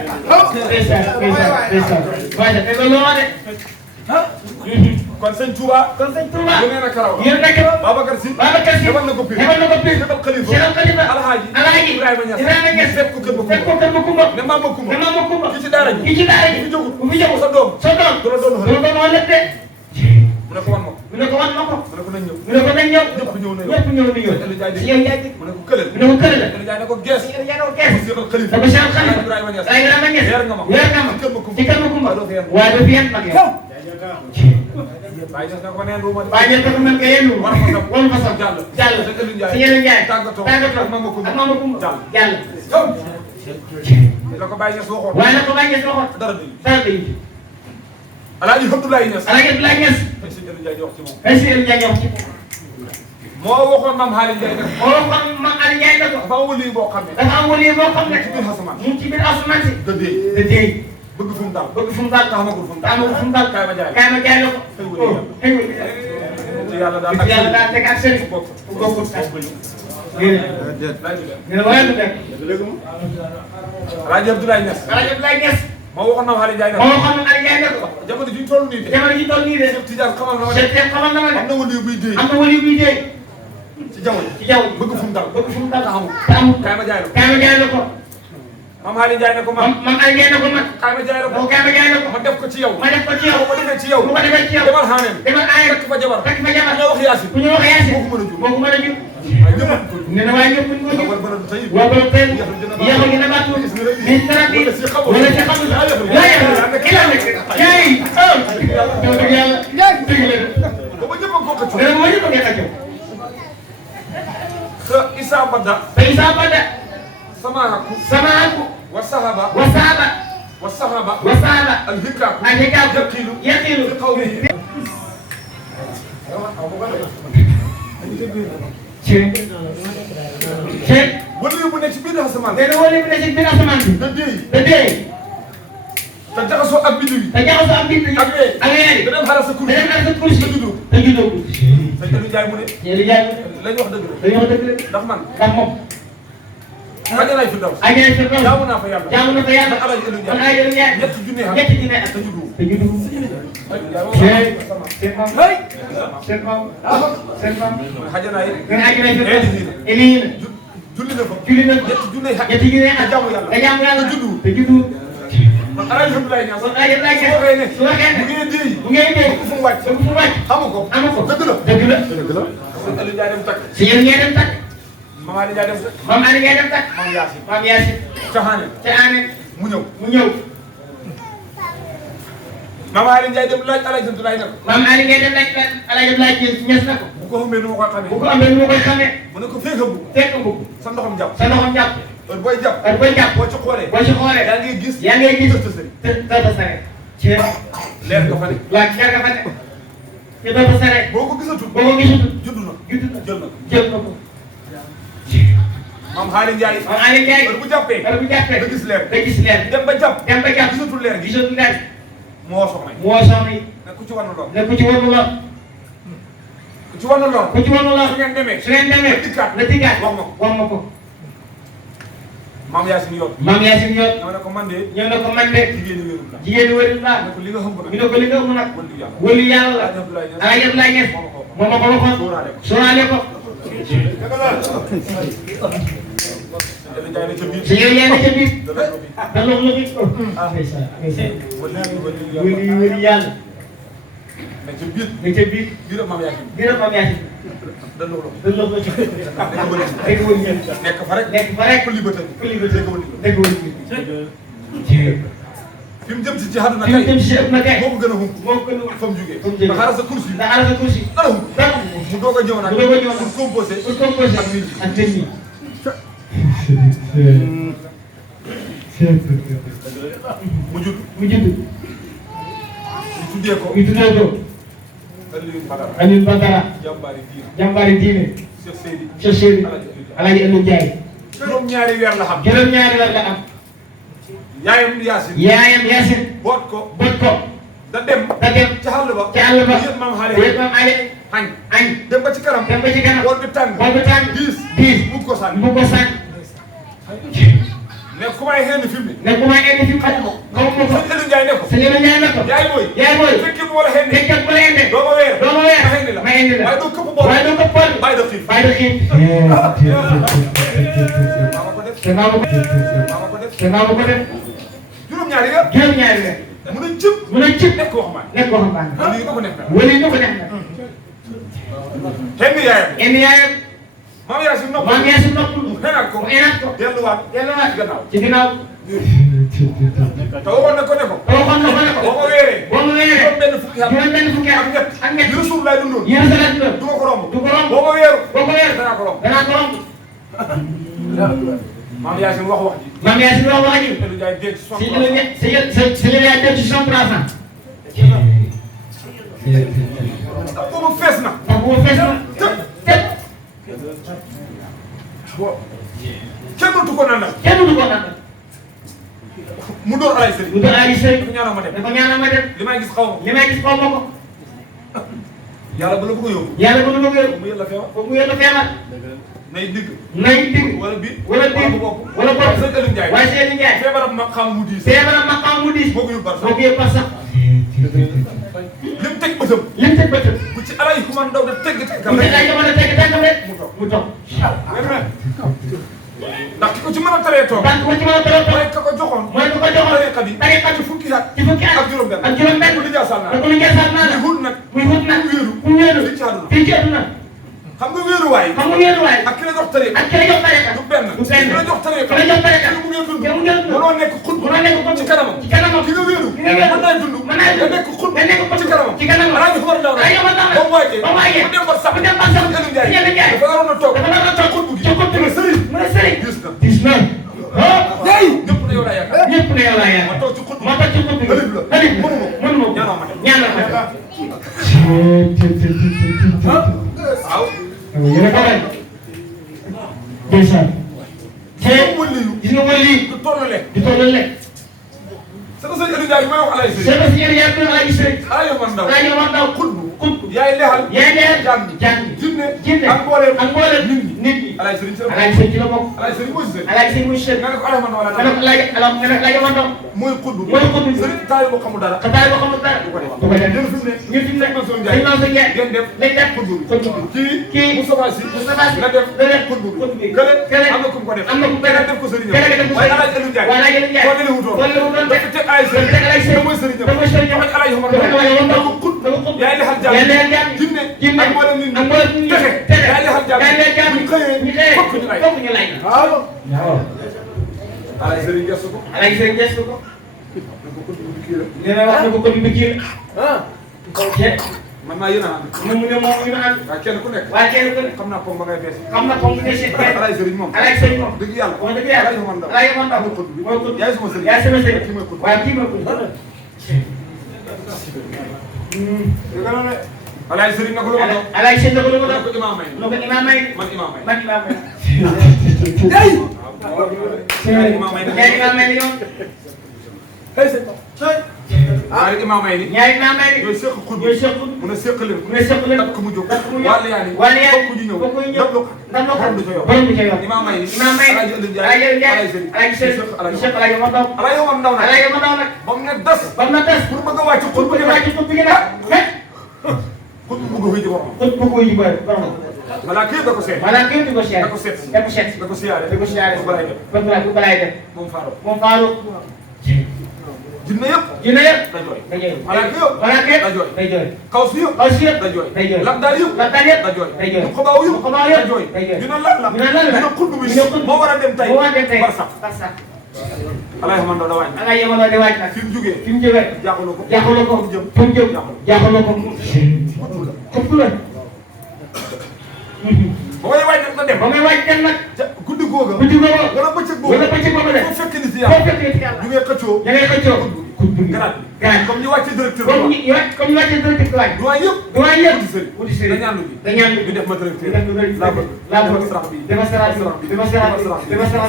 ndeysaan. waaye te loolu la de. kon sëñ Touba. kon sëñ Touba. yéen a karaw. yéen a karaw. Babacar Sy. Babacar Sy. demal na ko Pire. demal na ko Pire. Seexal Xalifa. Seexal Xalifa. Alhaaji Ibrahima Niass. fekk ko kër ba fekk ko kër ba Kumba. ne maam ba Kumba. ne maam ba Kumba. ki ci daara ji. ki ci daara ji. bu fi jógul. bu fi jógul. sa doom. sa doom. du la doon du la doon lépp de. mu ne ko wan ma ko. mu ne ko wan ma ko. mu ne ko nañ ñëw. mu ne ko nañ ñëw. ñëpp ñëw na ñëpp ñëw nañu. si yow Ndiaye. mu ne ko këlel. mu ne ko këlel. Aliou Ndiaye ne ko gees. si yow Ndiaye ne ko gees. Seexal Xalifa. da ko Seexal Xalifa. Ibrahima Niass. Ibrahima Niass. weer nga ma. weer nga ma. ci kër ma Kumba. waaye doo fi yem mag yow. Baye Niass ne ko neen ruuma de. Baye Niass dafa mel nga yéen war fa sam. wala fa sam. jàll. jàll. Sëñ Aliou Ndiaye. si yéen Ndiaye. tàggatoo. ak Mama Kumba. Kumba. jàll. la ko Baye Niass waxoon. waaye nag ko Baye Niass waxoon. dara du dara du ñu. Alaaji Abdoulaye Niass. Alaaji Abdoulaye Niass. Sëñ Aliou Ndiaye di wax ci moom. ay si Aliou Ndiaye wax ci moo waxoon maam Xaali Ndiaye ne ko. moo waxoon maam Aliou Ndiaye ne ko. dafa am wali boo xam ne. dafa am wali boo xam ne. ci biir asamaan. mu ngi ci biir asamaan si. da dee. da dee. bëgg fu mu daal. bëgg fu mu daal. taxamagul fu mu te amagul fu mu daal. kaay ma jaay. kaay ma jaay la ko. xëy wali yàlla daal yàlla daal teg ak sëriñ. bokk bokkul sax. ñu ne waaye du nekk. Alaaji Abdoulaye Niass. Alaaji Abdoulaye Niass. moo waxoon maam Xaali Ndiaye ne ko. moo waxoon Aliou Ndiaye ne ko. jamono ji ñu toll nii de. jamono ji toll nii de. Tijaan xamal na ma ne. Cheikh xamal na ma ne. am na wali buy dee. am na wali buy dee. ci jaww ji. ci jaww ji bëgg fu mu daal. bëgg fu mu daal. te amul. te amul. kaay ma jaay la ko. kaay ma jaay la ko. maam Xaali Ndiaye ne ko man. maam Aliou Ndiaye ne ko man. kaay ma jaay la ko. kaay ma jaay la ko. ma def ko ci yow. ma def ko ci yow. bu ko defee ci yow. bu ko defee ci yow. demal xaaneen. demal aayam. fekk fa jabar. fekk fa jabar. nga wax yaasin. ku ñu wax yaasin. moo ko mën a jur. moo ko mën a jur. waaye ñëpp ko jur. nee na waaye ñëpp ñu ko jur. wala baladu tey. waa borom tey yéex a gën a baatu. mais dara bi wala si xamul. laa yàlla ki la nekk. yaay ah. ñoo dëgg yàlla. dëgg leen. booba ñëpp a bokk ci. nee na moo ñëpp a ngi xajoo. te Issa Bada. te Issa Bada. sama hakku. sama hakku. wa sahaba. wa sahaba. wa sahaba. wa sahaba. al-hikaaku. al-hikaaku. yaqiilu. yaqiilu. fi qawlihi. Cheikh. wali bu nekk ci biir asamaan. nee na wali bu nekk ci biir asamaan bi. da dee. da dee. te jaxasoo ak biddiw yi. te jaxasoo ak biddiw yi. ak weer. ak weer yi. da dem xaaral sa kursi. da dem xaaral sa kursi. te juddoo. te juddoo. sëñ Aliou Ndiaye mu ne. Aliou Ndiaye mu ne. lañ wax dëgg la. dañoo dëgg la. ndax man. ndax moom. xajalaay fi daw. ak yeneen firnde. jaamu naa fa yàlla. jaamu na fa yàlla. man Alaaji Aliou Ndiaye. man Alaaji Aliou Ndiaye. ñetti junne at. ñetti junne at. te juddu. te juddu. seen maam. seen maam. seen maam. xajalaay. ngeen àgg nañ firnde. Eliina. julli na fa. julli na fa. ñetti junne at. ñetti junne at. te jaamu yàlla. te jaamu yàlla. te juddu. te juddu. man Alaaji Abdoulaye Niass. kon Alaaji Abdoulaye su waxee ne. su waxee ne. bu ngeen dee. bu ngeen dee. fu mu wàcc. fu mu wàcc. xamu ko. amu ko. dëgg la. dëgg la. dëgg la. sëñ Aliou Ndiaye dem takk. si yéen ngeen dem takk. maam Aliou Ndiaye dem takk. maam Aliou Ndiaye dem takk. maam Yaasin. maam Yaasin. caxaane. ca aane. mu ñëw. mu ñëw. maam Aliou Ndiaye dem laaj Alaaji Abdoulaye ne ko. maam Aliou Ndiaye dem laaj Alaaji Abdoulaye Niass na ko. bu ko xamee nu ma koy xamee. bu ko amee nu ma koy xamee. mu ne ko fekk bu. fekk nga ko. sa ndoxam jàpp. sa loxoom jàpp. heure booy jàpp. heure booy jàpp. boo ci xoolee. boo ci xoolee. yaa ngi gis. yaa ngi gis. tësëri. te doota sare. ci leer nga fa ne. waa ci leer nga fa ne. te doota sare. boo ko gisatul. boo ko gisatul. juddu na. juddu na. jël na ko. jël na ko. maam Xaali Ndiaye. maam Xaali Ndiaye. bu jàppee. bu jàppee. da gis leer. da gis leer. dem ba jàpp. dem ba jàpp. gisatul leer gi. gisatul leer. moo soxna yi. moo soxna yi. ne ku ci war na lool. ne ku ci war na lool. ku ci war na lool. ku ci war na lool. su ngeen demee. su ngeen demee. la dikkaat. la dikkaat. wax ma ko. wax ma ko. maam Yacine Yot. maam Yacine Yot. ñëw na ko man de. ñëw na ko man de. jigéen ñi wérul la. jigéen ñi wérul la. ne ko li nga xam ko nag. ñu ne ko li nga xam nag. wëllu yàlla. wëllu yàlla la. Alaaji Abdoulaye Niass. moo ma ko waxoon. sóoraale ko. su yow yaa ngi ca biir. da lox loxi. ndeysaan ndeysaan. wëllu yàlla. ne ca biir. ne ca biir. biir maam Yacine. biir maam Yacine. da lox loxi. da lox loxi. dëgg wëllu yàlla. nekk fa rek. nekk fa rek. ku libata. ku libata. dëgg wëllu fi mu jëm si ci àdduna fi mu jëm si àdduna kay. moo ko gën a hump. moo ko gën a hump. fa mu jugee. fa mu jugee ndax sa kursi. ndax sa kursi. dara hump. dara hump. mu doog a ñëw nag. mu doog a ñëw nag pour composer. pour composer ak nit ñi. ak nit ñi. mu judd. mu judd. ñu tuddee ko. ñu tuddee ko. Aliou Badara. Aliou Badara. jàmbaari diine. jàmbaari diine. Cheikh Seydi. Cheikh Seydi. Alaaji Ibnu Ndiaye. juróom-ñaari weer la xam. juróom-ñaari weer la am. yaayam Yacine. yaayam Yacine. boot ko. bot ko. da dem. da dem. ca àll ba. ca àll ba. yéen maam xaale. yéen maam xaale. añ. añ. dem ba ci kanam. dem ba ci kanam. bool bi tàng. bool bi tàng. diis. mu ko sànni. mu ko sànni. ne ku may xëy na fi mu ne. ne ku may indi fi mu xamu ko. xamu ko. sëñ Aliou Ndiaye ne ko. sëñ Aliou Ndiaye ne ko. yaay booy. yaay booy. fekkee bu wala xëy na. fekkee bu la indi. doo ma weer. doo ma weer. ma indi la. ma indi la. waaye doo këpp bool. waaye doo këpp bool. bàyyi da xiif. bàyyi da xiif. maa ma ko def. te naa ma ko. maa ma ko def. te naa ma ko def. juróom-ñaari weer. juróom-ñaari weer. mun a cëpp. mun a cëpp. nekk waxumaan. nekk waxambaane. wala yi nga ko nekk nag. wala yi nga ko nekk nag. xëy na yaayam. indi yaayam. maam Yacine nopp. maam Yacine noppul. mu xënaat ko. mu xënaat ko. delluwaat. delluwaat. ci gannaaw. ci ginnaaw. te waxoon na ko ne ko. waxoon na ko ne ko. boo ma weeree. boo ma weeree. juróom benn fukki at. juróom benn fukki at. ak ñett. ak ñett. yu suuf laay dundoon. yéen sa laaj la. du ma ko romb. du ko romb. boo ma weeru. boo ko weeree. danaa ko romb. danaa ko romb. maam Yacine wax wax ji. maam Yacine wax wax ji. Aliou Ndiaye dégg si ñu la ñett si la yaay dem ci 63 ans. boobu fees na. ndax boobu fees na. tëb. kenn dootu ko nandal. kenn du ko naan. mu door alay sëriñ. bu doon Aliou Seye. dafa ñaanal ma dem. dafa ñaanal ma dem. li may gis xaw ma. li may gis xaw ma ko. yàlla ba la bëgg a yóbbu. yàlla bu nu bëggee. mu yëlla feebar. foofu yéen a feebar. nay digg. nay digg. wala biir. wala biir. wala bopp. sëñ Aliou Ndiaye. waaye sëñ Aliou Ndiaye. feebaram ma xam mu diis. feebaram ma xam mu diis. boo ko yóbbu par boo ko yóbbu par sax. lim teg bëtam. lim teg bëtam. bu ci alay ku man ndaw da tegg bu ci ay jamono teg tànkam rek. mu toog. ndax ki ko ci mën a taree toog. ndax ku ci mën a toog. mooy ka ko joxoon. mooy ku ko joxoon. tariqa bi. tariqa bi ci fukki at. ci fukki at. ak juróom-benn. ak juróom-benn. ku li jaasaan naa. ku li jaasaan naa la. muy wut nag. muy wut nag. ku wéeru. ku wéeru. fii ci àdduna. fii ci àdduna. xam nga wéeruwaay. xam nga wéeruwaay. ak ki la jox tariqa. ak ki la jox tariqa. du benn. du benn. ki la jox tariqa. ki la jox tariqa. mu ngeen dund. mu ngeen dund. mënoo nekk xut. mënoo nekk xut. ci kanamam. ci kanamam. ki nga wéeru. ki nga wéeru. mën naa dund. mën naa dund. nga nekk xut. nga nekk xut. ci kanamam. ci kanamam. alaa ñu xabar ndaw alaa ñu xabar ndaw ba mu waajee. ba mu waajee. mu dem ba sax. mu dem ba sax. Aliou Ndiaye. Aliou Ndiaye. dafa waroon a toog. dafa waroon a toog. xut bu gi. ci xut bu gi. sëriñ. mu ne sëriñ. gis na. gis na. ah. day. ñëpp na yow laa yaakaar. ñëpp ne yow laa yaakaar. ma toog ci xut bu gi. ma toog ci xut bu gi. Alif la. Alif la. mënuma ko. ñaanal ma dem. ñaanal ma dem. waaw. yéen a ko rey. ndeysaan. te wëliyu. gis nga wëli du tollale. di tollale. sama sëñ Aliou Ndiaye bi may wax alay sëriñ. c'est que si yéen yaa ngi doon sëriñ. alay man ndaw. daa ñëw wax ndaw. xut bu. xut. yaay leexal. yaay leexal. jàng. jàng. jinne. jinne. ak mbooleem. ak mbooleem nit ñi. nit ñi. alay sëriñ ci la bokk. alaay sëriñ ci la bokk. alay sëriñ mooy sëriñ. alaay sëriñ muy sëriñ. nga ne ko alay man ndaw nga ne ko laaj alam nga ne laaj ma ndaw. mooy xut bu. mooy xut bu. sëriñ taay boo xamul dara. xataay boo xamul dara. du ko def. du ko def. ñun fi mu ne. ñun fi mu ne. Mansour Ndiaye. Mansour Ndiaye. ngeen def. lañ def xut bu. xut bu. kii Moustapha Sy. Moustapha Sy. nga def. nga def xut bu. xut bu. kële. kële. am na ku mu ko def. am na ku mu ko def. def ko sëriñam. kële def ko waaye sëriñam. alay Aliou Ndiaye. waaye Aliou Ndiaye. koo jëlee wutoon. koo jëlee wutoon. dafa teg ay sëriñ. dafa teg ay sëriñ. te mooy sëriñam. te mooy sëriñam. mooy alay Omar dafa Ndaw. teg ay Omar Ndaw. xut. dafa xut. yaay leexal jàmm. yaay leexal jàmm. jinne. jinne. ak mboolem nit ñi. ak mboolem nit ñi. texe. texe. yaay leexal jàmm. yaay leexal jàmm. bu ñu xëyee. ñu xëyee. fokk ñu lay. fokk ñu lay. waaw. waaw. alay sëriñ gëstu ko. alaay sëriñ gëstu ko. nee na wax na ko ko bi kii la. ah. te man maa yéen a ànd. mu ne moom ñu ànd. waaye kenn ku nekk. waaye kenn ku ne xam naa pom ba ngay fees. xam na comme ni nga alay sëriñ moom. alaay sëriñ moom. dëgg yàlla. wax dëgg yàlla. alay Omar Ndaw. alaay Omar Ndaw. mooy xut bi. mooy xut. yaay sama sëriñ. yaay sama sëriñ. kii mooy xut. waaye kii mooy xut. dëgg la ne. alaay Serigne na ko lu ma doon. alaay Serigne na ko lu ma doon. ko imam may. ko imam may. man imam may. man imam may. ay. imam may. ñaari imam may yoon. ñaari imam may ni. ñaari imam may ni. yooyu seq xul. yooyu seq xul. mun a seq leen. mun a seq leen. takk mu jóg. takk mu jóg. wàllu yaani. wàllu yaani. bokku ñu ñëw. bokku ñu ñëw. ndam loo xam. borom du ca yor. imam may ni. imam may ni. alaay Ibn Ndiaye. alaay Ndiaye. alaay Serigne. alaay Serigne. Cheikh alaay Omar Ndaw. alaay Omar Ndaw nag. alaay Omar Ndaw nag. ba mu ne des. ba mu ne des. pour bëgg a wàcc xul pour bëgg a wàcc xul bi nga def. xul bu bëgg a wéy di boppam. xul bu koy ji borom. voilà kii da ko seet. voilà kii di ko seet. da ko seet. da ko seet. da ko siyaare. da ko siyaare. bu balaay def. bu balaay def. moom Farouk. moom Farouk. jinne yëpp. jinne yëpp. da jooy. da jooy. malaaka yëpp. malaaka yëpp. da jooy. day jooy. kaw si yëpp. kaw si yëpp. da jooy. day jooy. labdaal yëpp. labdaal yëpp. da jooy. day jooy. xobaaw yëpp. xobaaw yëpp. da jooy. day jooy. ñu ne lan la. ñu ne lan la. ñu ne xund wis. moo war a dem tey. moo war a dem tey. barsax. barsax. alaay xaman doo da wàññi. alaay Omar di waaj nag. fi mu jógee. fi mu jógee. jaaxuloo ko. jaaxuloo ko. fu mu jëm. jaaxuloo ko. xëpp la. ba may waaj nag na dem. ba may waaj dem nag. guddi googa. guddi googa. wala bëccëg boobu. wala bëccëg boobu de. foo fekk ni si foo yàlla. fekk ni si yàlla. ñu ngay xëccoo. ñu ngay xëccoo. garaat bi. garaat comme ñu wàccee directeur bi. comme ñu wàccee directeur bi waay. doyen yëpp. doyen yëpp. wuti sëriñ. dañaan lu bi. dañaan lu ñu def ma directeur. laa bëgg.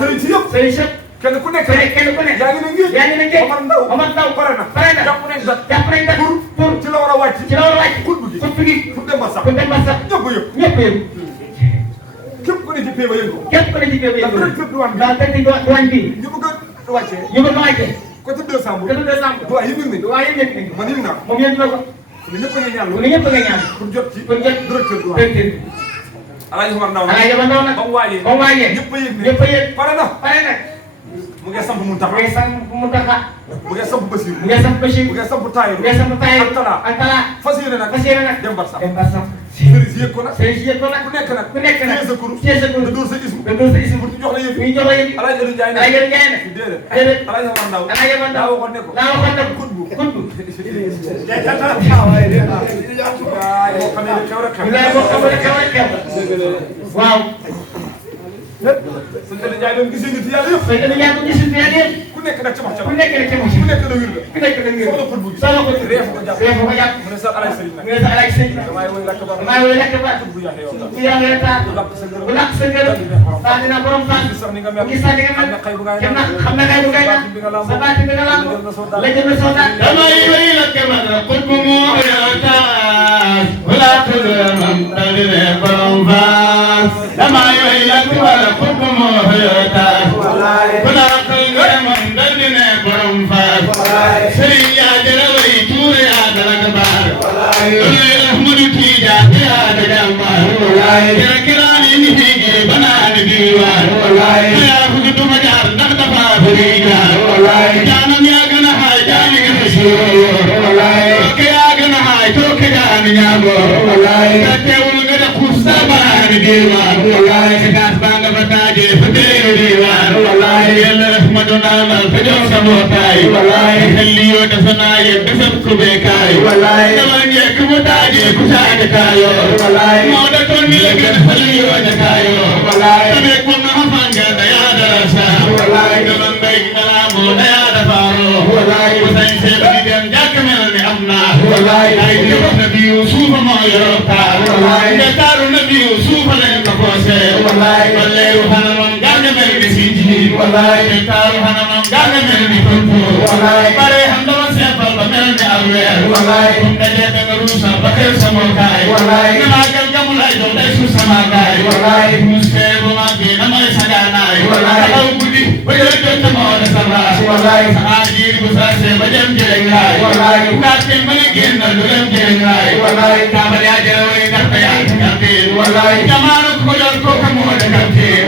sëriñ si yëpp. sëriñ si yëpp. kenn ku nekk. kenn ku nekk. yaa ngi ne ngeen. yaa ngi ne ngeen. Omar Ndaw pare na. pare na. jàpp nañ dat. jàpp nañ dat. pour ci la war a wàcc. ci la war a wàcc. xutbu gi. xutbu gi. pour dem ba sax. pour dem ba sax. ñëpp a yëg. ñëpp a yëg. képp ku ne ci pay ba yëg ko. képp ku ne ci pay ba yëg ko. ndax directeur douane bi. ndax directeur douane bi. ñu bëgg a wàccee. ñu bëgg a wàccee. côté 200. côté 200. doyen yëg nañ. doyen yëg nañ. man yëg naa ko. moom yëg na ko. lu ñëpp a ngi ñaan lu ñëpp a nga ñaan. pour jot ci. pour jot directeur douane. directeur. Alaaji Omar Ndaw nag. Alaaji Omar Ndaw nag. ba mu waajee. ba mu waajee. ñëpp a yëg ne. ñëpp a yëg. pare na. pare na. mu ngi samp Muntaxa. mu ngi samp Muntaxa. mu ngi samp Basiir. mu ngi samp Basiir. mu ngi samp Taayir. mu ngi samp Taayir. ak Tala. ak Tala. fas yéene nag. fas yéene nag. dem Barsax. dem Barsax. sëriñ si yëg ko nag. sëriñ si yëg ko nag. ku nekk nag. ku nekk nag. téye sa kurus. téye sa kurus. nga dóor sa ismu. nga dóor sa ismu. pour ñu jox la yëf yi. ñu jox la yëf yi. Alaaji Ibn Ndiaye nag. Alaaji Ibn Ndiaye nag. déedéet. déedéet. Alaaji Omar Ndaw. Alaaji Omar Ndaw. daa waxoon ne ko. daa waxoon ne ko. kutbu. kutbu. waaye boo xamee ne xew rek xew. bilaay boo xamee ne xew rek xew. waaw. sëñ Ibn Ndiaye doon gisee nit yàlla yëpp. sëñ Ibn Ndiaye ko gisul yàlla yëpp. ku nekk nag ca wax ca ku wax. nekk nag ca wax. ku nekk na wir la. ku nekk nag wir la. soxla xutbu gi. soxla xutbu gi. reef ko jàpp. reef ko jàpp. mu ne sax Alaaji Sëriñ nag. mu ne sax Alaaji Sëriñ nag. damay woy lakk ba. damay woy lakk ba. bu yàqee yow daal. bu yàqee taal. bu lakk sa ngërëm. bu lakk sa ngërëm. saa dina borom fan. gis sax ni nga mel. gis sax ni nga mel. xam na kay bu ngay naan. sa baati bi nga lamb. la jëm na soo daal. damay woy lakk ba. xutbu moo yaataas. wala tuddee tawile borom faas. damay woy lakk ba. xutbu moo yaataas. wala tuddee tawile borom faas. sëriñ yaa jëla way tuure yaa dala gabaar. loolu Ahmadu Tijaan yaa da jàmbaar. jëla kiraani ni higi banaani diwaan. yaa fugi duma jaar ndax dafa bëri jaar. jaanam yaa gën a xaay jaani gën a suur. tooke yaa gën a xaay tooke jaani ñaagoo. te teewul nga da xuus sa banaani diwaan. sa gaas baa nga fa taajee fa teeru diwaan. yàlla Ahmadu naanal fa jox sa mbootaay. xelli yoo dafa naa yëg desab ko beekaay. dama njëkk mu taajee ku saane kaayoo. moo da toon ni la gën fa li yoo ne kaayoo. tabeek mun na xafaan nga da yaa dara saa. dama mbay ngalaamoo da yaa dafaaroo. mu sañ seeba di dem jàkk mel ni am naa. ay jëf na biyu suufa moo yoroo taar. nga taaru na biyu suufa leen ko foosee. balleeru xana moom gànga mel ni si jiin. te taaru xana moom gànga mel ni tontóor. bare xam dama seepal ba mel ni aw weer. kum dajee da nga ruusal ba xew sa mbookaay. namaa gal gamu lay doon day suuf sama gaay. muus fee bu màggee na may sagaanaay. taxaw guddi ba jël jot na moo de sa baas. sa aar jiir bu saasee ba jëm jëleñ laay. kaat kenn ba ne génn lu dem jëleñ laay. kaabal yaa jële way ndax ba yaa ci kapteen. jamaanu ko jot ko ka moo de kapteen.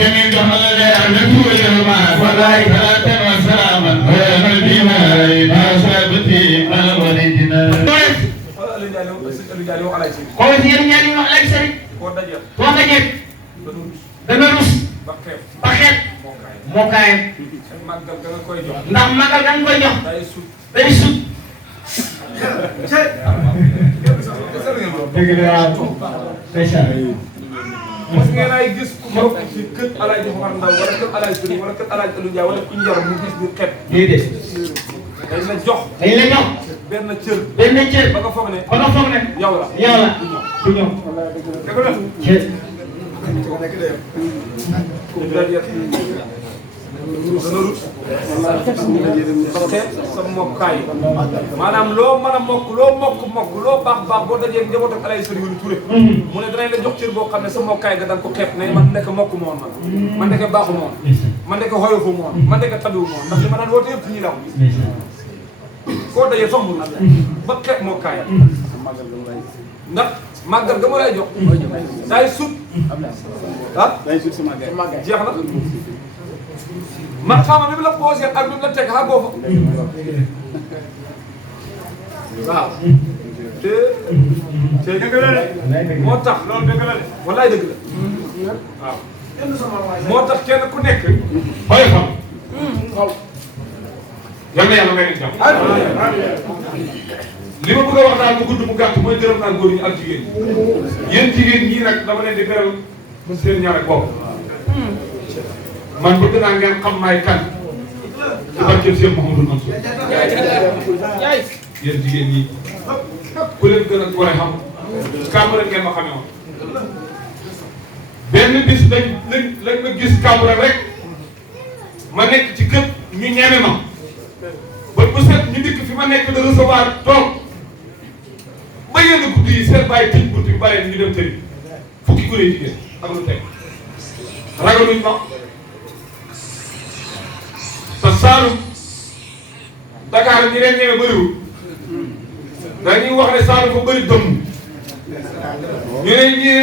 jamil jox na la leer ne tuwe yow maas. salaatan wa salaaman ala diinaay nasabati al walijina. xoolal si yéen ñaar ñu wax Alaaji Sëriñ. boo dajee. dana rus. ba xeet. moo kaayam. ndax màggal ga nga koy jox. day sut. dëgg la waaw. parce que ngeen ay gis ku bokk ci kër Alaaji Omar Ndaw wala kër Alaaji Sëriñ wala kër Alaaji Ibn Ndiaye wala ku njar mu gis biir xeet. déedéet. dañ la jox. dañ la jox. benn cër. benn cër. ba nga foog ne. ba nga foog ne. yow la. yow la du ñëw. dëgg la. cër. sa mokkaay maanaam loo mën a mokk loo baax boo dajee njaboot ak alay sëriñ Touré mu ne danañ la jox cër boo xam ne sa mokkaay ga da nga ko xeeb ne man nekk mokk moon man nekk baaxu moon man nekk xoyofu moon man nekk tabiwu moon ndax li ma daan woote yëpp ci ñi law koo dajee soxmul na ba xeeb mokkaayam ndax màggal ga ma lay jox daay sut jeex na man xama bi mu la posé ak bi mu la teg xàggoo fa waaw te dëgg la de moo tax loolu dëgg la de wallaay dëgg la waaw moo tax kenn ku nekk xoy xam yal na yàlla may leen jàmm li ma bëgg a wax daal mu gudd mu gàtt mooy gërëm naa góor ñi ak jigéen ñi yéen jigéen ñii nag dama leen di beral seen ñaar ak bopp man bëgg naa ngeen xam maay kan ci barkeel Cheikh Mouhamadou Mansour yéen jigéen ñi ku leen gën a war a xam Cambérène ngeen ma xamee woon benn bis lañ ma gis Cambérène rek ma nekk ci kër ñu ñeme ma ba bu set ñu dikk fi ma nekk de recevoir toog ba yenn guddi yi seen bàyyi tëj guddi bi bàyyi ñu dem tëri fukki gune yi jigéen ak lu teg ragaluñ ma te Saalum Dakar ñi leen ñeme bëriwul dañuy wax ne Saalum fa bëri dëmm ñu ne ñi